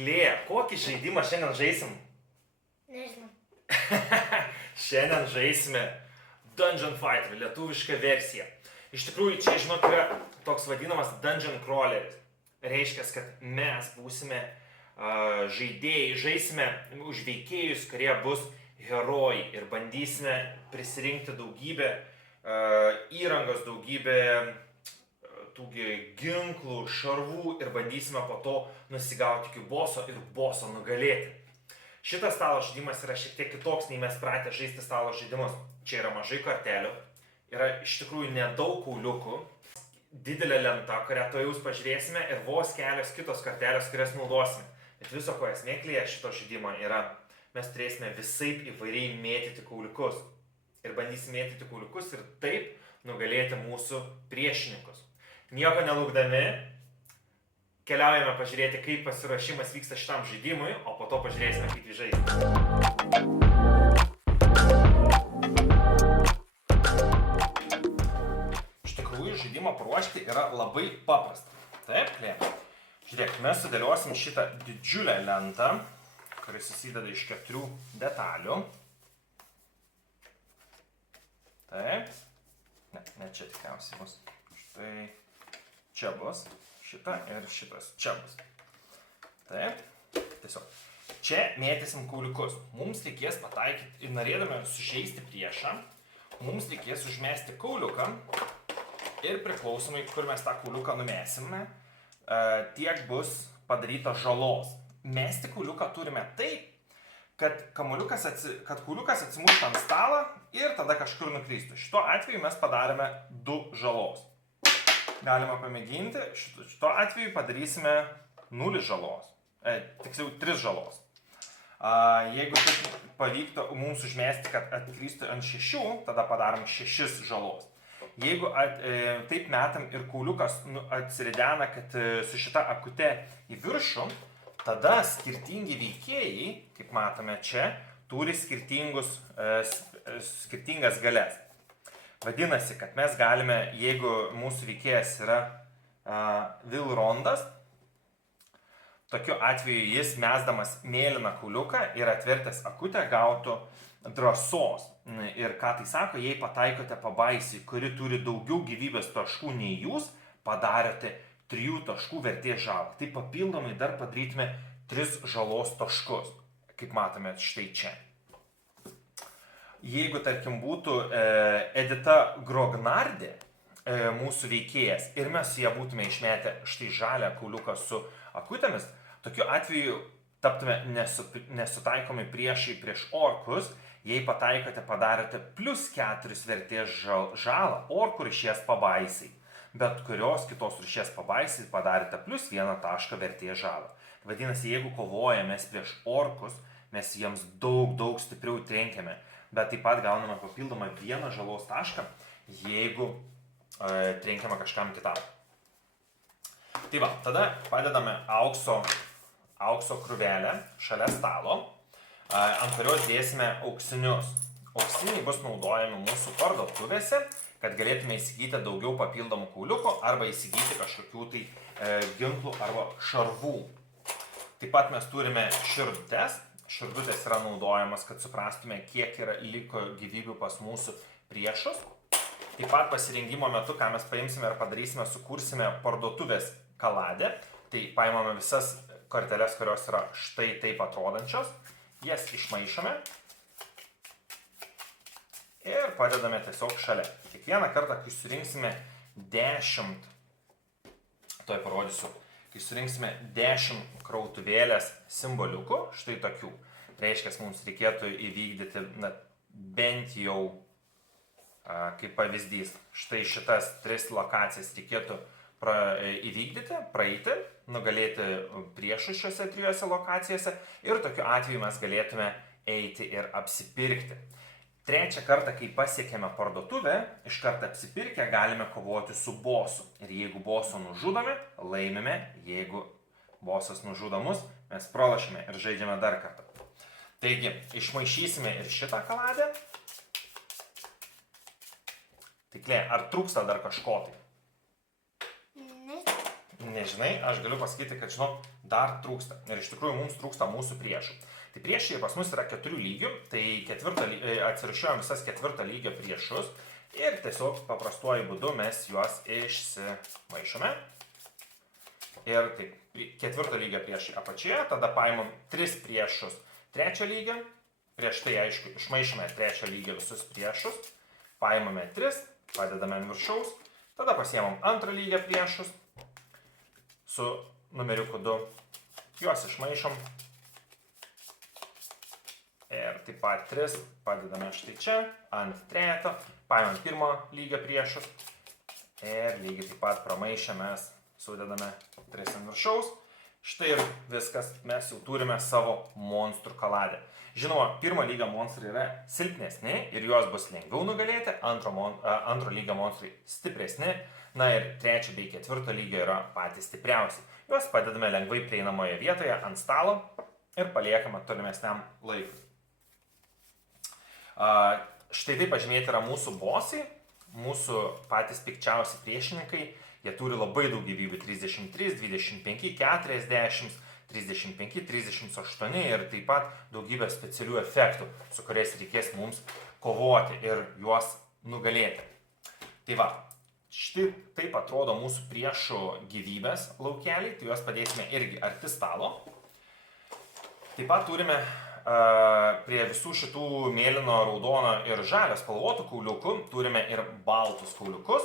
Klėja, kokį žaidimą šiandien žaisim? Nežinau. Šiandien žaisime Dungeon Fighter, lietuvišką versiją. Iš tikrųjų, čia, žinok, yra toks vadinamas Dungeon Crawleris. Reiškia, kad mes būsime žaidėjai, žaisime už veikėjus, kurie bus herojai ir bandysime prisirinkti daugybę įrangos, daugybę ginklų, šarvų ir bandysime po to nusigauti iki boso ir boso nugalėti. Šitas stalo žaidimas yra šiek tiek kitoks, nei mes pratę žaisti stalo žaidimus. Čia yra mažai kortelių, yra iš tikrųjų nedaug kauliukų, didelė lenta, kurią to jūs pažiūrėsime ir vos kelios kitos kortelės, kurias naudosime. Bet viso ko esmė klėja šito žaidimo yra, mes turėsime visaip įvairiai mėtyti kauliukus. Ir bandysime mėtyti kauliukus ir taip nugalėti mūsų priešininkus. Nieko nelaukdami, keliaujame pažiūrėti, kaip pasiruošimas vyksta šitam žaidimui, o po to pažiūrėsime, kaip jį žaisti. Iš tikrųjų, žaidimą paruošti yra labai paprasta. Taip, klėja. Žiūrėk, mes sudėliosim šitą didžiulę lentą, kuris susideda iš 4 detalių. Taip. Ne čia tikriausiai bus. Štai čia bus šita ir šitas čia bus. Taip. Tiesiog. Čia mėtysim kauliukus. Mums reikės pataikyti ir norėdami sužeisti priešą, mums reikės užmesti kauliuką ir priklausomai, kur mes tą kauliuką numesime, tiek bus padaryta žalos. Mesti kauliuką turime taip, kad kauliukas atsimuštų ant stalą ir tada kažkur nukristų. Šituo atveju mes padarėme 2 žalos. Galima pamėginti, šituo atveju padarysime 0 žalos. Tiksliau 3 žalos. Jeigu taip pavyktų mums užmesti, kad atkristų ant 6, tada padarom 6 žalos. Jeigu taip metam ir kauliukas atsiridena, kad su šita akute į viršų, tada skirtingi veikėjai, kaip matome čia, turi skirtingas galias. Vadinasi, kad mes galime, jeigu mūsų veikėjas yra Vilrondas, tokiu atveju jis mesdamas mėlyną kauliuką ir atvertęs akutę gautų drąsos. Ir ką tai sako, jei pataikote pabaisį, kuri turi daugiau gyvybės taškų nei jūs, padarėte 3 taškų vertės žalą. Tai papildomai dar padarytume 3 žalos taškus, kaip matome štai čia. Jeigu, tarkim, būtų Edita Grognardė, mūsų veikėjas, ir mes ją būtume išmetę štai žalią kauliuką su akutėmis, tokiu atveju taptume nesutaikomi priešai prieš orkus. Jei pataikote, padarėte +4 vertės žalą orkų rūšies pabaisai. Bet kurios kitos rūšies pabaisai padarėte +1 tašką vertės žalą. Vadinasi, jeigu kovojamės prieš orkus, mes jiems daug stipriau trenkiame. Bet taip pat gauname papildomą 1 žalos tašką, jeigu trenkiame kažkam kitam. Tai va, tada padedame aukso krūvelę šalia stalo, ant kurios dėsime auksinius. Auksiniai bus naudojami mūsų parduotuvėse, kad galėtume įsigyti daugiau papildomų kauliukų arba įsigyti kažkokių tai ginklų arba šarvų. Taip pat mes turime širdutes. Širdutės yra naudojamas, kad suprastume, kiek liko gyvybių pas mūsų priešus. Taip pat pasirengimo metu, ką mes paimsime ir padarysime, sukursime parduotuvės kaladę. Tai paimame visas korteles, kurios yra štai taip atrodančios. Jas išmaišome ir padedame tiesiog šalia. Kiekvieną kartą, kai surinksime 10, toj parodysiu, kai surinksime 10 krautuvėlės simboliukų, štai tokių, reiškia, mums reikėtų įvykdyti bent jau, kaip pavyzdys, štai šitas 3 lokacijas reikėtų įvykdyti, praeiti, nugalėti priešus šiuose 3 lokacijose ir tokiu atveju mes galėtume eiti ir apsipirkti. 3 kartą, kai pasiekėme parduotuvę, iš karto apsipirkę galime kovoti su bosu. Ir jeigu boso nužudome, laimime, jeigu bosas nužudo mus, mes pralašime ir žaidžiame dar kartą. Taigi, išmaišysime ir šitą kaladę. Tiklė, ar trūksta dar kažko tai? Nežinau. Nežinai, aš galiu pasakyti, kad žinau, dar trūksta. Ir iš tikrųjų mums trūksta mūsų priešų. Tai priešai pas mus yra 4 lygių, tai atsirašiuojam visas 4 lygio priešus ir tiesiog paprastuoju būdu mes juos išsimaišome. Ir taip, 4 lygio priešai apačioje, tada paimam 3 priešus 3 lygio, prieš tai aišku išmaišome 3 lygio visus priešus, paimame 3, padedame ant viršaus, tada pasiemam 2 lygio priešus su numeriuku 2, juos išmaišom ir taip pat 3 padedame štai čia ant 3, paimam 1 lygio priešus ir lygiai taip pat pramaišę mes sudedame 3 ant viršaus. Štai ir viskas, mes jau turime savo monstrų kaladę. Žinoma, 1 lygio monstrai yra silpnesni ir juos bus lengviau nugalėti, 2 lygio monstrai stipresni, na ir 3 bei 4 lygio yra patys stipriausi. Juos padedame lengvai prieinamoje vietoje ant stalo ir paliekame tolimesniam laikui. Štai taip pažymėti yra mūsų bosai, mūsų patys pikčiausi priešininkai. Jie turi labai daug gyvybių - 33, 25, 40, 35, 38 ir taip pat daugybę specialių efektų, su kuriais reikės mums kovoti ir juos nugalėti. Tai va, štai taip atrodo mūsų priešų gyvybės laukeliai, tai juos padėsime irgi arti stalo. Taip pat turime prie visų šitų mėlyno, raudono ir žalio spalvotų kauliukų turime ir baltus kauliukus,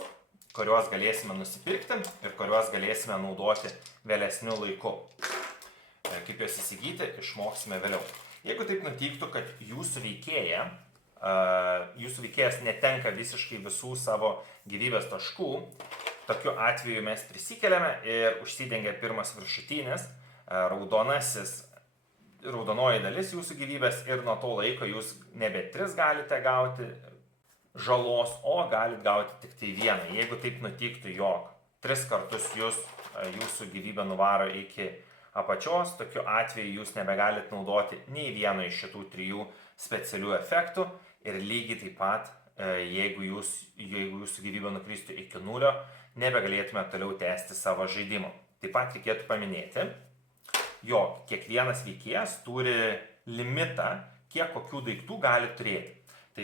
kuriuos galėsime nusipirkti ir kuriuos galėsime naudoti vėlesniu laiku. Kaip juos įsigyti, išmoksime vėliau. Jeigu taip nutiktų, kad jūsų veikėjas netenka visiškai visų savo gyvybės taškų, tokiu atveju mes prisikeliame ir užsidengia pirmas viršutinis, raudonoji dalis jūsų gyvybės ir nuo to laiko jūs nebe 3 galite gauti žalos, o galit gauti tik tai 1. Jeigu taip nutiktų, jog 3 kartus jūsų gyvybę nuvaro iki apačios, tokiu atveju jūs nebegalit naudoti nei vieno iš šitų 3 specialių efektų ir lygiai taip pat, jeigu jūsų gyvybė nukristų iki 0, nebegalėtume toliau tęsti savo žaidimo. Taip pat reikėtų paminėti, jog kiekvienas veikėjas turi limitą, kiek kokių daiktų gali turėti. Tai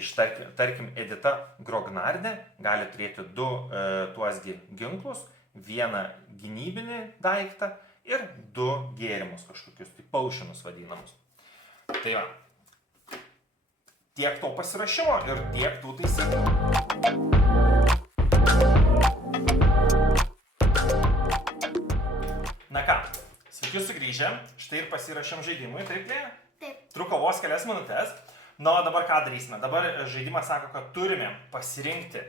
tarkim, Edita Grognardė gali turėti 2 tuosgi ginklus, 1 gynybinį daiktą ir 2 gėrimus kažkokius, tai paušinus vadinamus. Tai va, tiek to pasirašymo ir tiek tų taisyklių. Na ką, sveiki sugrįžę, štai ir pasirašėm žaidimui, taip, Lėja? Taip. Truko vos kelias minutės. Na, o dabar ką darysime? Dabar žaidimas sako, kad turime pasirinkti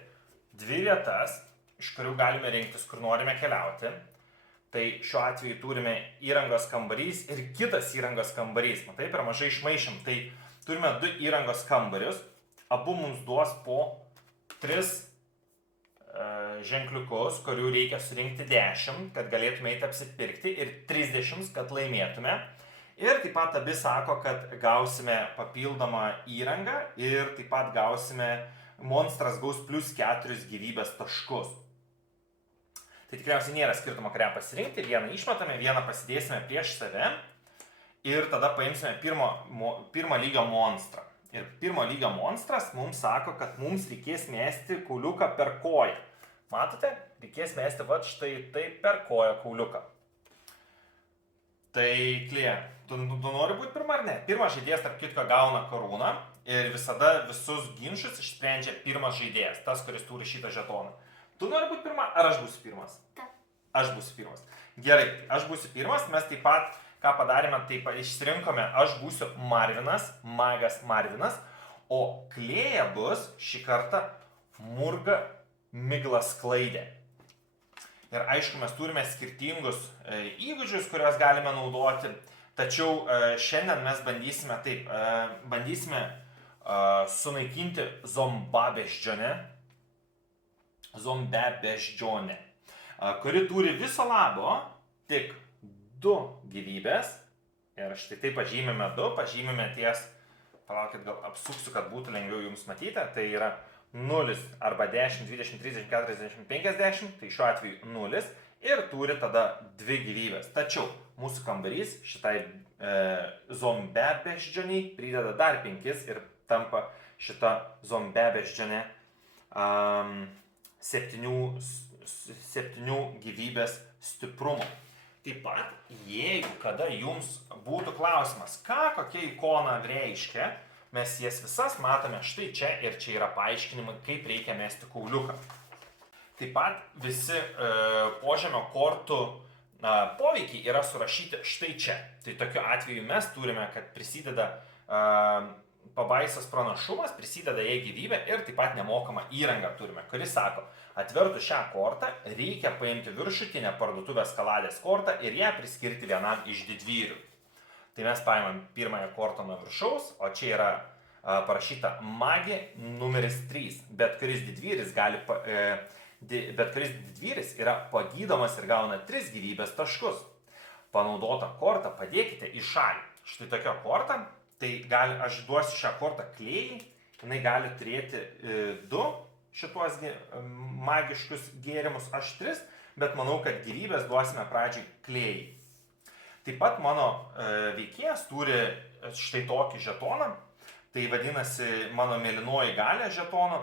2 vietas, iš kurių galime rinktis, kur norime keliauti. Tai šiuo atveju turime įrangos kambarys ir kitas įrangos kambarys. Matai, per mažai išmaišėm. Tai turime 2 įrangos kambarius. Abu mums duos po 3 ženkliukus, kurių reikia surinkti 10, kad galėtume eiti apsipirkti ir 30, kad laimėtume. Ir taip pat abi sako, kad gausime papildomą įrangą ir taip pat gausime, monstras gaus +4 gyvybės taškus. Tai tikriausiai nėra skirtumo, kurią pasirinkti, vieną išmetame, vieną pasidėsime prieš save ir tada paimsime pirmo lygio monstrą. Ir pirmo lygio monstras mums sako, kad mums reikės mesti kauliuką per koją. Matote? Reikės mesti va štai taip per koją kauliuką. Tai, Klėja, tu nori būti pirma ar ne? Pirmas žaidėjas, tarp kitko, gauna karūną ir visada visus ginčus išsprendžia pirmas žaidėjas, tas, kuris turi šitą žetoną. Tu nori būti pirma, ar aš būsiu pirmas? Taip. Aš būsiu pirmas. Gerai, aš būsiu pirmas, mes taip pat, ką padarėme, taip išsirinkome, aš būsiu Marvinas, magas Marvinas, o Klėja bus šį kartą Murga Miglasklaidė. Ir aišku, mes turime skirtingus įgūdžius, kuriuos galime naudoti, tačiau šiandien mes bandysime sunaikinti zombebeždžionę, kuri turi viso labo tik 2 gyvybės. Ir štai taip pažymime 2, pažymime ties, palaukit, gal apsuksiu, kad būtų lengviau jums matyti, tai yra 0 arba 10, 20, 30, 40, 50, tai šiuo atveju 0 ir turi tada 2 gyvybės. Tačiau mūsų kambarys šitai zombebeždžioniai prideda dar 5 ir tampa šita zombebeždžionė 7 gyvybės stiprumo. Taip pat, jeigu kada jums būtų klausimas, ką kokia ikona reiškia, mes jas visas matome štai čia ir čia yra paaiškinimai, kaip reikia mesti kauliuką. Taip pat visi požemio kortų poveikiai yra surašyti štai čia. Tai tokiu atveju mes turime, kad prisideda pabaisas pranašumas, prisideda jai gyvybę ir taip pat nemokamą įrangą turime, kuris sako, atvertus šią kortą reikia paimti viršutinę parduotuvės kaladės kortą ir ją priskirti vienam iš didvyrių. Tai mes paimam pirmąją kortą nuo viršaus, o čia yra parašyta magija numeris 3. Bet kuris didvyris yra pagydomas ir gauna 3 gyvybės taškus. Panaudotą kortą padėkite į šalį. Štai tokia korta, tai aš duosiu šią kortą Klėjai, jinai gali turėti 2 šituos magiškus gėrimus, aš 3, bet manau, kad gyvybės duosime pradžiai Klėjai. Taip pat mano veikėjas turi štai tokį žetoną, tai vadinasi mano mėlynoji galia žetoną,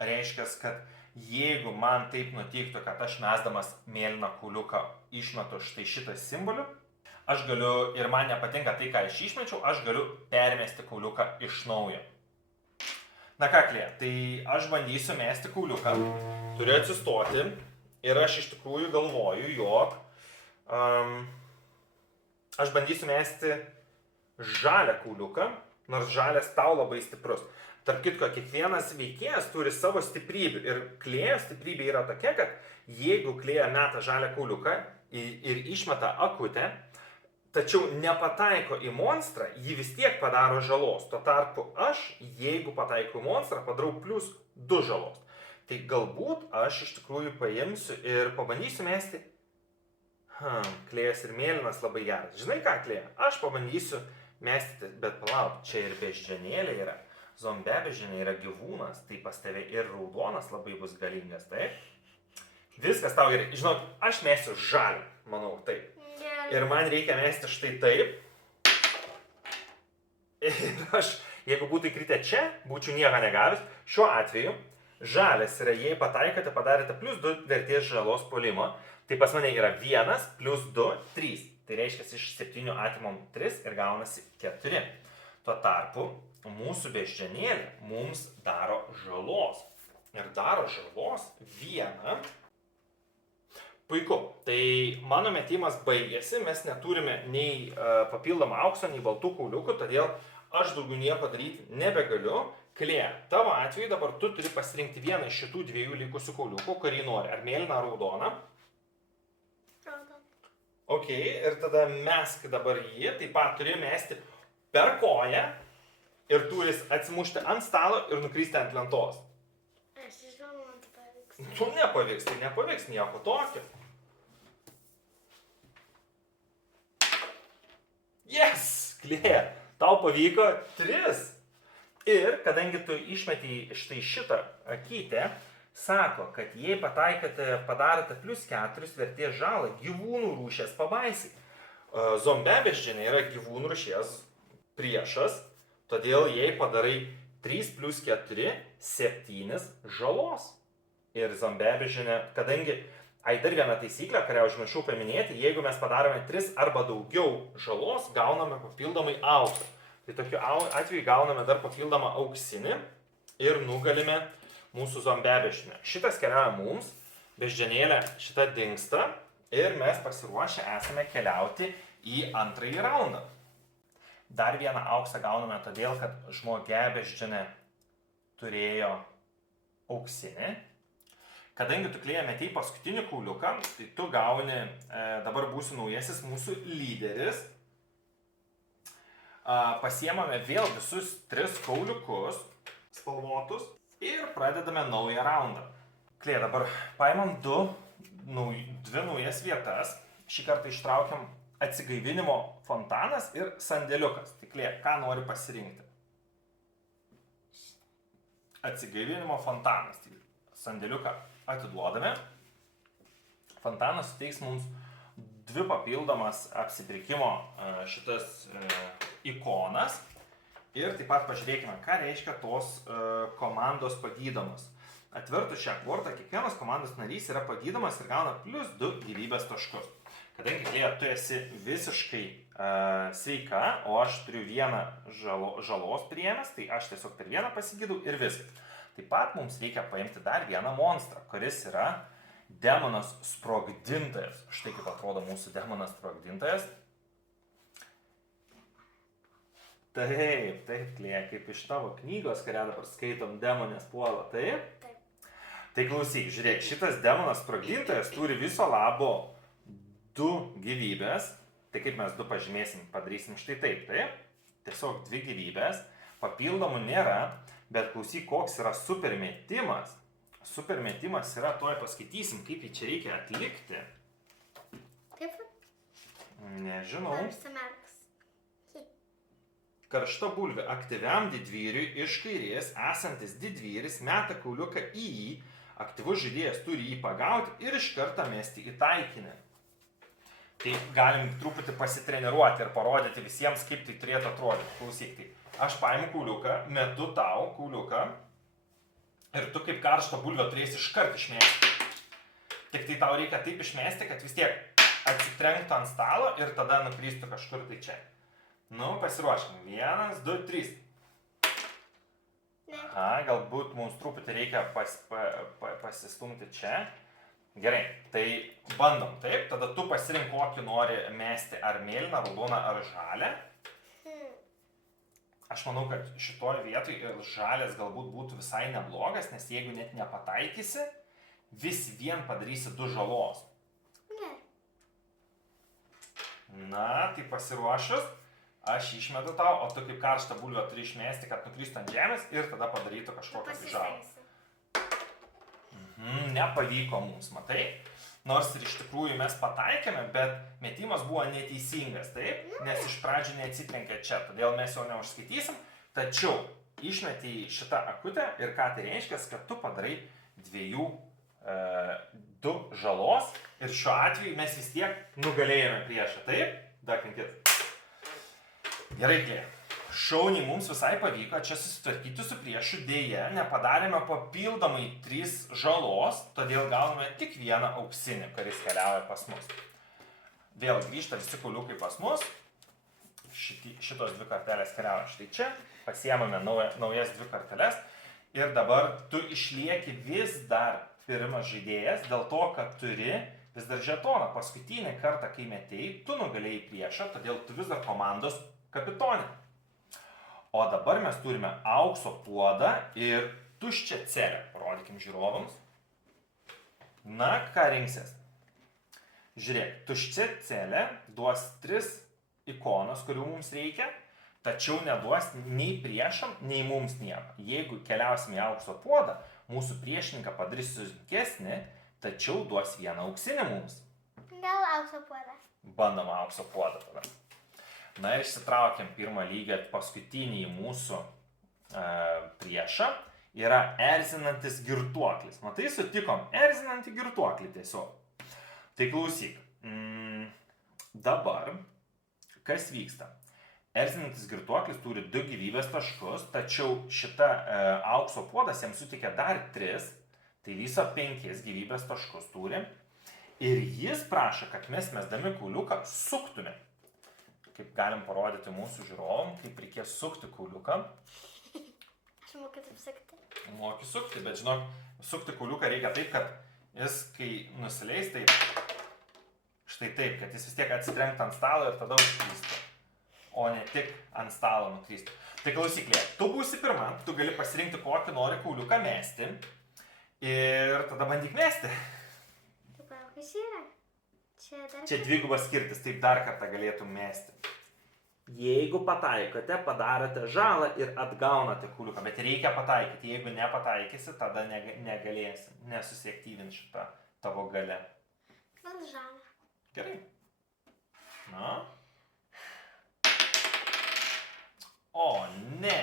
reiškia, kad jeigu man taip nutiktų, kad aš mesdamas mėlyną kauliuką išmetu štai šitą simbolių, aš galiu, ir man nepatinka tai, ką aš išmečiau, aš galiu permesti kauliuką iš naujo. Na ką, Klėja, tai aš bandysiu mesti kauliuką, turiu atsistoti ir aš iš tikrųjų galvoju, jog aš bandysiu mesti žalią kauliuką, nors žalias tau labai stiprus. Tarp kitko, kiekvienas veikėjas turi savo stiprybių ir Klėjos stiprybė yra tokia, kad jeigu Klėja meta žalią kauliuką ir išmeta akutę, tačiau nepataiko į monstrą, ji vis tiek padaro žalos. Tuo tarpu aš, jeigu pataikau į monstrą, padarau plus 2 žalos. Tai galbūt aš iš tikrųjų paimsiu ir pabandysiu mesti. Klėjas ir mėlynas labai geras. Žinai ką, Klėja? Aš pabandysiu mesti, bet palauk, čia ir beždžionėlė yra. Zombebeždžionė yra gyvūnas, tai pas tave ir raudonas labai bus galingas, taip? Viskas tau gerai. Žinok, aš mesiu žalį, manau, taip. Ir man reikia mesti štai taip. Ir aš, jeigu būtų įkritę čia, būčiau nieko negavęs. Šiuo atveju, žalias yra, jei pataikote, padarėte plus 2 vertės žalos puolimo. Tai pas mane yra 1 plus 2, 3. Tai reiškia, iš 7 atimam 3 ir gaunasi 4. Tuo tarpu, mūsų beždžionėlė mums daro žalos. Ir daro žalos 1. Puiku, tai mano metimas baigėsi, mes neturime nei papildomą aukso, nei baltų kauliukų, todėl aš daugiau nieko daryti nebegaliu. Klėja, tavo atveju dabar tu turi pasirinkti vieną iš šitų 2 likusių kauliukų, kurį nori, ar mėlyną, ar raudoną. Raudoną. Ok, ir tada mesk dabar jį, taip pat turi mesti per koją ir turi atsimušti ant stalo ir nukristi ant lentos. Aš žinau, man tai pavyks. Tu nepavyks, tai nepavyks nieko tokio. Yes, Klėja, tau pavyko 3. Ir kadangi tu išmetei štai šitą akytę, sako, kad jei padarėte plus 4 vertės žalą gyvūnų rūšies pabaisai. Zombebeždžionė yra gyvūnų rūšies priešas, todėl jei padarai 3 plus 4, 7 žalos. Ir zombebeždžionė, kadangi dar viena taisyklė, kurią užmiršau paminėti, jeigu mes padarome 3 arba daugiau žalos, gauname papildomai auksą. Tai tokiu atveju gauname dar papildomą auksinį ir nugalime mūsų zombebeždžionę. Šitas keliauja mums, beždžionėlė šita dingsta ir mes pasiruošę esame keliauti į antrąjį raundą. Dar vieną auksą gauname todėl, kad žmogebeždžionė turėjo auksinį. Kadangi tu, Klėja, metei paskutinį kauliuką, tai tu gauni, dabar būsi naujasis mūsų lyderis. Pasiemame vėl visus 3 kauliukus spalvotus ir pradedame naują raundą. Klėja, dabar paimam 2 naujas vietas. Šį kartą ištraukiam atsigaivinimo fontanas ir sandėliukas. Tai, Klėja, ką nori pasirinkti? Atsigaivinimo fontanas. Tai sandėliuką atiduodame. Fontanas suteiks mums 2 papildomas apsipirkimo šitas ikonas. Ir taip pat pažiūrėkime, ką reiškia tos komandos pagydomas. Atvertus šią kortą, kiekvienas komandos narys yra pagydomas ir gauna +2 gyvybės taškus. Kadangi Klėja, tu esi visiškai sveika, o aš turiu vieną žalos priėmęs, tai aš tiesiog per vieną pasigydau ir viskas. Taip pat mums reikia paimti dar vieną monstrą, kuris yra demonas sprogdintojas. Štai kaip atrodo mūsų demonas sprogdintojas. Taip, Klėja, kaip iš tavo knygos, kurią dabar skaitom, demonės puola, taip? Taip. Tai klausyk, žiūrėk, šitas demonas sprogdintojas turi viso labo 2 gyvybės. Tai kaip mes 2 pažymėsim, padarysim štai taip, taip? Tiesiog 2 gyvybės. Papildomų nėra, bet klausyk, koks yra supermetimas. Supermetimas yra, tuoj paskaitysim, kaip jį čia reikia atlikti. Kaip? Nežinau. Užsimerks. Karšta bulvė aktyviam didvyriui iš kairės esantis didvyris meta kauliuką į jį, aktyvus žaidėjas turi jį pagauti ir iš karto mesti į taikinį. Tai galim truputį pasitreniruoti ir parodyti visiems, kaip tai turėtų atrodyti. Klausyk, tai aš paimu kauliuką, metu tau kauliuką ir tu kaip karštą bulvę turėsi iškart išmesti. Tik tai tau reikia taip išmesti, kad vis tiek atsitrenktų ant stalo ir tada nukristų kažkur tai čia. Nu, pasiruoškim. 1, 2, 3. Ne. Aha, galbūt mums truputį reikia pasistumti čia. Gerai, tai bandom, taip? Tada tu pasirink, kokį nori mesti, ar mėlyną, raudoną, ar žalę. Aš manau, kad šitoje vietoje žalės galbūt būtų visai neblogas, nes jeigu net nepataikysi, vis vien padarysi 2 žalos. Ne. Na, tai pasiruošus. Aš išmetu tau, o tu kaip karštą bulvę turi išmesti, kad nukristų ant žemės ir tada padarytų kažkokią žalą. Nepavyko mums, matai? Nors ir iš tikrųjų mes pataikėme, bet metimas buvo neteisingas, taip? Nes iš pradžių neatsitrenkė čia, todėl mes jau neužskaitysim. Tačiau išmetei šitą akutę ir ką tai reiškia, kad tu padarai 2 žalos ir šiuo atveju mes vis tiek nugalėjome priešą, taip? Dakinkit. Gerai, Klėja. Šauniai mums visai pavyko čia susitvarkyti su priešu, dėja, nepadarėme papildomai 3 žalos, todėl gauname tik 1 auksinį, kuris keliauja pas mus. Vėl grįžta visi kauliukai pas mus. Šitos 2 kartelės keliauja štai čia. Pasiemame naujas 2 karteles. Ir dabar tu išlieki vis dar pirmas žaidėjas, dėl to, kad turi vis dar žetoną. Paskutinį kartą, kai metėjai, tu nugalėjai priešą, todėl tu vis dar komandos kapitonė. O dabar mes turime aukso puodą ir tuščią celę. Parodykim žiūrovams. Na, ką rinksies? Žiūrėk, tuščia celė duos 3 ikonas, kurių mums reikia, tačiau neduos nei priešam, nei mums nieko. Jeigu keliausim į aukso puodą, mūsų priešininką padarys sunkesnį, tačiau duos 1 auksinį mums. Gal aukso puodą. Bandom aukso puodą tada. Na ir išsitraukiam pirmą lygį paskutinį mūsų priešą. Yra erzinantis girtuoklis. Matai, sutikom erzinantį girtuoklį tiesiog. Tai klausyk. Dabar, kas vyksta? Erzinantis girtuoklis turi 2 gyvybės taškus, tačiau šita aukso puodas jam suteikia dar 3, tai viso 5 gyvybės taškus turi. Ir jis prašo, kad mes mesdami kauliuką suktume. Kaip galim parodyti mūsų žiūrovom, kaip reikės sukti kauliuką. Aš moku taip sukti. Moki sukti, bet žinok, sukti kauliuką reikia taip, kad jis, kai nusileis, tai štai taip, kad jis vis tiek atsitrenktų ant stalo ir tada užkrystų, o ne tik ant stalo nukrystų. Tai klausyk, Klėja, tu būsi pirma, tu gali pasirinkti, kokį nori kauliuką mesti ir tada bandyk mesti. Tai kas yra? Čia 2 skirtis, taip dar kartą galėtum mesti. Jeigu pataikote, padarote žalą ir atgaunate kauliuką, bet reikia pataikyti. Jeigu nepataikysi, tada negalėsi, nesusiaktyvinti šitą tavo gale. Gal žalą. Gerai. Na. O, ne.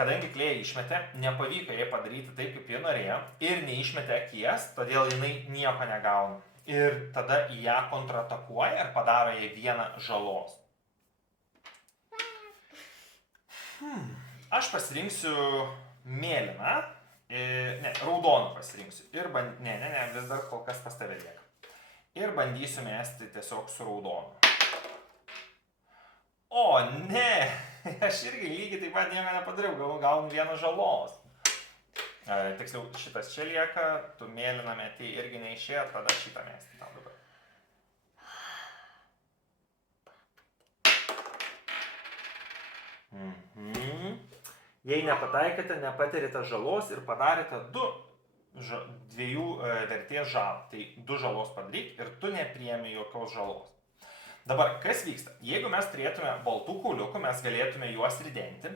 kadangi Klėja išmetė, nepavyko jai padaryti taip, kaip ji norėjo ir neišmetė akies, todėl jinai nieko negauna. Ir tada į ją kontratakuoja ir padaro jai vieną žalos. Aš pasirinksiu mėlyną, raudoną pasirinksiu. Ir vis dar kol kas pas tave lieka. Ir bandysiu mesti tiesiog su raudonu. O, ne! Aš irgi lygiai taip pat nieko nepadariau, gaunu vieną žalos. Tiksliau, šitas čia lieka, tu mėlyną metį irgi neišėjo, tada šitą mesti tam dabar. Jei nepataikėte, nepatirėte žalos ir padarėte dviejų vertės žalą. Tai 2 žalos padaryk ir tu nepriėmė jokios žalos. Dabar, kas vyksta? Jeigu mes turėtume baltų kauliukų, mes galėtume juos ridenti,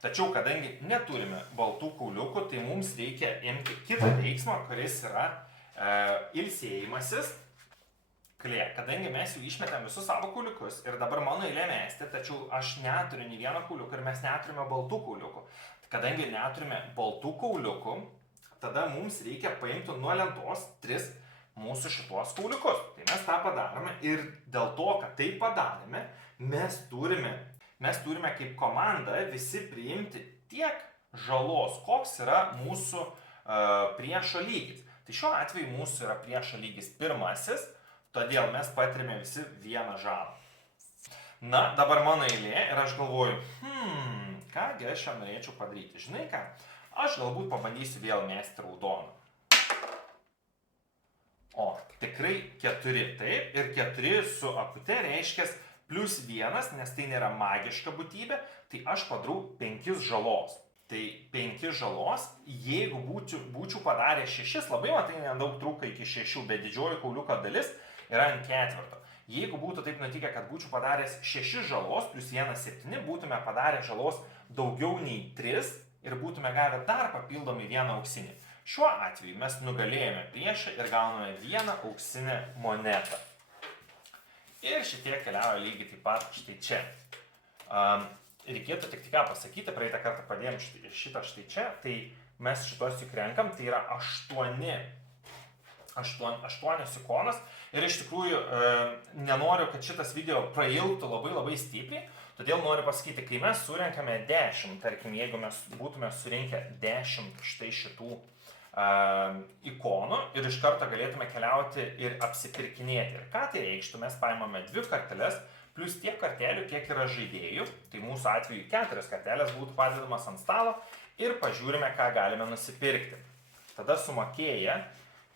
tačiau kadangi neturime baltų kauliukų, tai mums reikia imti kitą veiksmą, kuris yra ilsėjimasis. Klėja, kadangi mes jau išmetėm visus savo kauliukus ir dabar mano eilė mesti, tačiau aš neturiu nei vieno kauliuko ir mes neturime baltų kauliukų. Kadangi neturime baltų kauliukų, tada mums reikia paimti nuo lentos 3 mūsų šituos kauliukus. Tai mes tą padarome ir dėl to, kad tai padarėme, mes turime kaip komanda visi priimti tiek žalos, koks yra mūsų priešo lygis. Tai šiuo atveju mūsų yra priešo lygis 1, todėl mes patirime visi vieną žalą. Na, dabar mano eilė ir aš galvoju, kągi aš čia norėčiau padaryti. Žinai ką, aš galbūt pabandysiu vėl mesti raudoną. O, tikrai 4, taip, ir 4 su akute reiškia +1, nes tai nėra magiška būtybė, tai aš padarau 5 žalos. Tai 5 žalos, jeigu būčiau padarę 6, labai matai nedaug trūka iki 6, bet didžioji kauliuko dalis yra ant 4. Jeigu būtų taip nutikę, kad būčiau padaręs 6 žalos +1 7, būtume padarę žalos daugiau nei 3 ir būtume gavę dar papildomai 1 auksinį. Šiuo atveju mes nugalėjome priešą ir gauname 1 auksinę monetą. Ir šitie keliauja lygiai taip pat štai čia. Reikėtų tik ką pasakyti, praeitą kartą padėjom šitą štai čia, tai mes šitos juk renkam, tai yra 8 ikonas. Ir iš tikrųjų nenoriu, kad šitas video prailgtų labai stipriai, todėl noriu pasakyti, kai mes surenkame 10, tarkim, jeigu mes būtume surinkę 10 štai šitų ikonų ir iš karto galėtume keliauti ir apsipirkinėti. Ir ką tai reikštų? Mes paimame 2 karteles plus tiek kartelių, kiek yra žaidėjų, tai mūsų atveju 4 kartelės būtų padedamas ant stalo ir pažiūrime, ką galime nusipirkti. Tada sumokėję,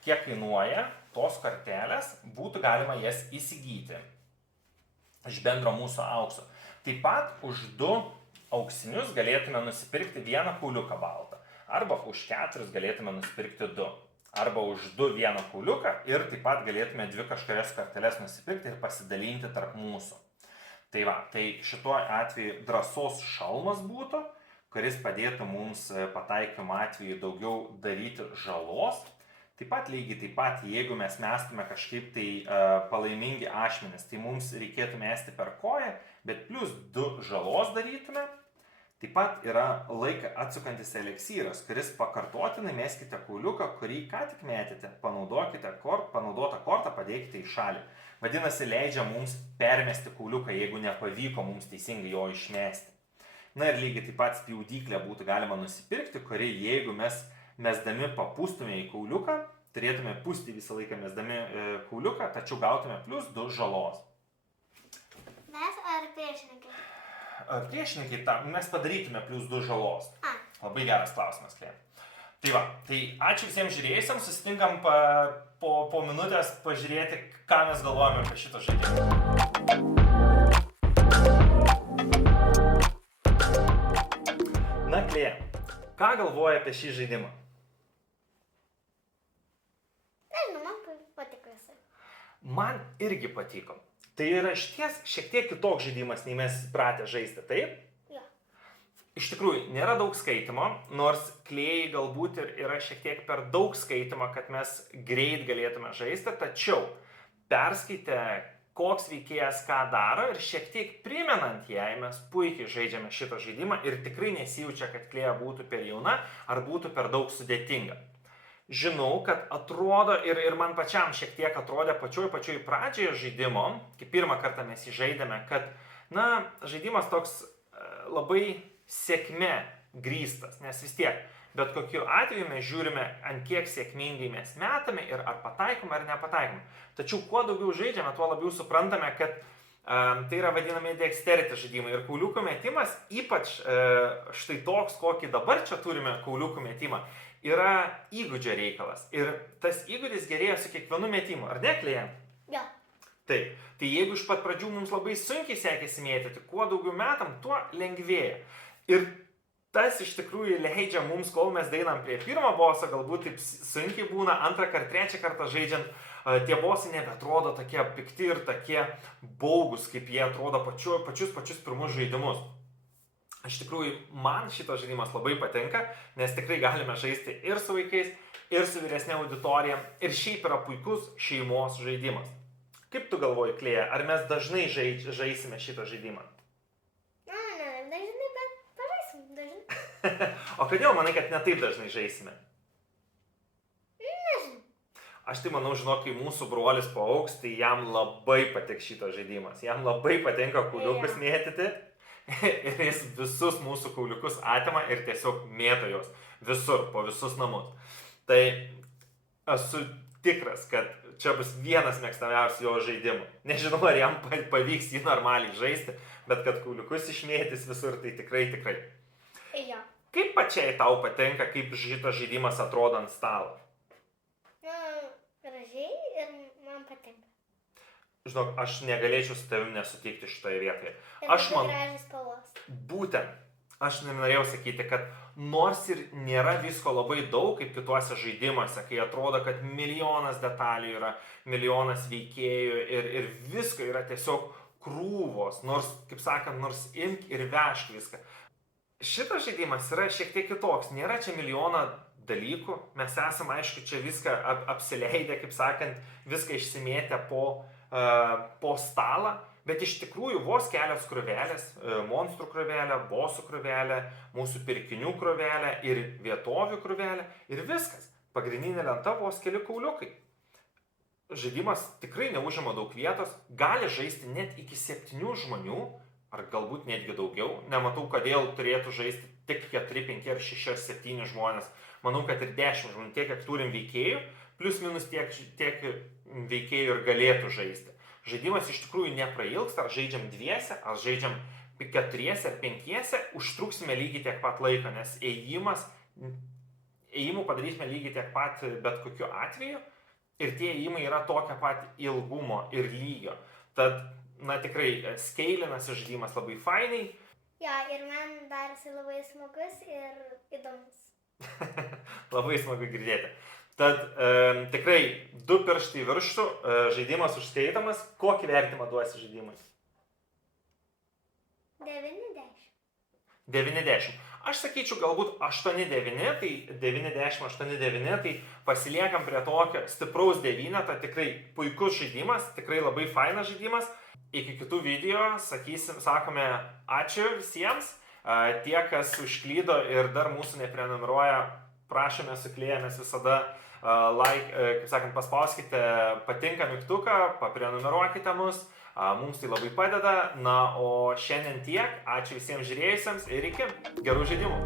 kiek kainuoja tos kartelės, būtų galima jas įsigyti iš bendro mūsų aukso. Taip pat už 2 auksinius galėtume nusipirkti 1 kauliuką baltą. Arba už 4 galėtume nusipirkti 2. Arba už 2 1 kauliuką ir taip pat galėtume 2 kažkurias karteles nusipirkti ir pasidalinti tarp mūsų. Tai va, tai šituo atveju drąsos šalmas būtų, kuris padėtų mums pataikymo atveju daugiau daryti žalos. Taip pat lygiai taip pat, jeigu mes mestume kažkaip tai palaimingi ašmenis, tai mums reikėtų mesti per koją, bet plus 2 žalos darytume. Taip pat yra laiką atsukantis eleksyras, kuris pakartotinai meskite kauliuką, kurį ką tik metėte, panaudotą kortą padėkite į šalį. Vadinasi, leidžia mums permesti kauliuką, jeigu nepavyko mums teisingai jo išmesti. Na ir lygiai taip pat spjaudyklę būtų galima nusipirkti, kuri jeigu mes mesdami papūstume į kauliuką, turėtume pūsti visą laiką mesdami kauliuką, tačiau gautume plus 2 žalos. Mes ar priešininkai? Priešininkai, mes padarytume plus 2 žalos. Labai geras klausimas, Klėja. Tai va, tai ačiū visiems žiūrėjusiems, susitinkam po minutės pažiūrėti, ką mes galvojame apie šitą žaidimą. Na, Klėja, ką galvoji apie šį žaidimą? Nežinau, man patiko jisai. Man irgi patiko. Tai yra išties šiek tiek kitoks žaidimas, nei mes pratę žaisti, taip? Jo. Iš tikrųjų, nėra daug skaitimo, nors Klėjai galbūt ir yra šiek tiek per daug skaitimo, kad mes greit galėtume žaisti, tačiau perskaitę koks veikėjas ką daro ir šiek tiek primenant jai mes puikiai žaidžiame šitą žaidimą ir tikrai nesijaučia, kad Klėja būtų per jauna ar būtų per daug sudėtinga. Žinau, kad atrodo ir man pačiam šiek tiek atrodė pačioj pradžioje žaidimo, kai pirmą kartą mes jį žaidėme, kad, žaidimas toks labai sėkme grįstas, nes vis tiek, bet kokiu atveju mes žiūrime, ant kiek sėkmingai mes metame ir ar pataikom ar nepataikom. Tačiau kuo daugiau žaidžiame, tuo labiau suprantame, kad tai yra vadinami dexterity žaidimai ir kauliukų metimas, ypač štai toks, kokį dabar čia turime kauliukų metimą, yra įgūdžio reikalas. Ir tas įgūdis gerėja su kiekvienu metimu, ar ne, Klėja? Jo. Taip. Tai jeigu iš pat pradžių mums labai sunkiai sekėsi mėtyti, kuo daugiau metam, tuo lengvėja. Ir tas iš tikrųjų leidžia mums, kol mes dainam prie pirmo boso, galbūt taip sunkiai būna, antrą kartą, trečią kartą žaidžiant, tie bosai nebeatrodo tokie pikti ir tokie baugus, kaip jie atrodo pačius pirmus žaidimus. Iš tikrųjų, man šitas žaidimas labai patinka, nes tikrai galime žaisti ir su vaikais, ir su vyresnė auditorija, ir šiaip yra puikus šeimos žaidimas. Kaip tu galvoji, Klėja, ar mes dažnai žaisime šitą žaidimą? Dažnai, bet pažaisim dažnai. O kodėl manai, kad ne taip dažnai žaisime? Nežinau. Aš tai manau, žinok, kai mūsų brolis paaugs, tai jam labai patiks šitas žaidimas. Jam labai patinka kauliukus mėtyti ir jis visus mūsų kauliukus atima ir tiesiog mėto juos visur, po visus namus. Tai esu tikras, kad čia bus vienas mėgstamiausių jo žaidimų. Nežinau, ar jam pavyks jį normaliai žaisti, bet kad kauliukus išmėtys visur, tai tikrai. Jo. Kaip pačiai tau patinka, kaip šitas žaidimas atrodo ant stalo? Gražiai ir man patinka. Žinok, aš negalėčiau su tavim nesutikti šitoje vietoje. Ir gražios spalvos. Būtent. Aš norėjau sakyti, kad nors ir nėra visko labai daug, kaip kituose žaidimuose, kai atrodo, kad milijonas detalių yra, milijonas veikėjų ir visko yra tiesiog krūvos, nors, kaip sakant, nors imk ir vežk viską. Šitas žaidimas yra šiek tiek kitoks, nėra čia milijoną dalykų, mes esame, aišku, čia viską apsileidę, kaip sakant, viską išsimėtę po stalą. Bet iš tikrųjų vos kelios krūvelės, monstrų krūvelė, bosų krūvelė, mūsų pirkinių krūvelė ir vietovių krūvelė ir viskas. Pagrindinė lenta vos keli kauliukai. Žaidimas tikrai neužima daug vietos, gali žaisti net iki 7 žmonių, ar galbūt netgi daugiau. Nematau, kodėl turėtų žaisti tik 4, 5, 6 ar 7 žmonės. Manau, kad ir 10 žmonių, tiek kiek turim veikėjų, plus minus tiek veikėjų ir galėtų žaisti. Žaidimas iš tikrųjų neprailgsta, ar žaidžiam 2, ar žaidžiam 4 ar 5, užtruksime lygiai tiek pat laiko, nes ėjimų padarysime lygiai tiek pat bet kokiu atveju ir tie ėjimai yra tokio pat ilgumo ir lygio. Tad, tikrai, skeilinasi žaidimas labai fainai. Ja, ir man darėsi labai smagus ir įdomus. Labai smagu girdėti. Tad tikrai 2 pirštai viršų, žaidimas užskaitomas. Kokį vertimą duosi žaidimui? 9-10. 9-10. Aš sakyčiau galbūt 8-9, tai 9-10, 8-9, tai pasiliekam prie tokio stipraus 9, tai tikrai puikus žaidimas, tikrai labai fainas žaidimas. Iki kitų video sakome ačiū visiems. Tie, kas užklydo ir dar mūsų neprenumeruoja, prašome su Klėja, mes visada kaip sakant, paspauskite patinka mygtuką, paprenumeruokite mus, mums tai labai padeda. Na, o šiandien tiek, ačiū visiems žiūrėjusiems ir iki gerų žaidimų.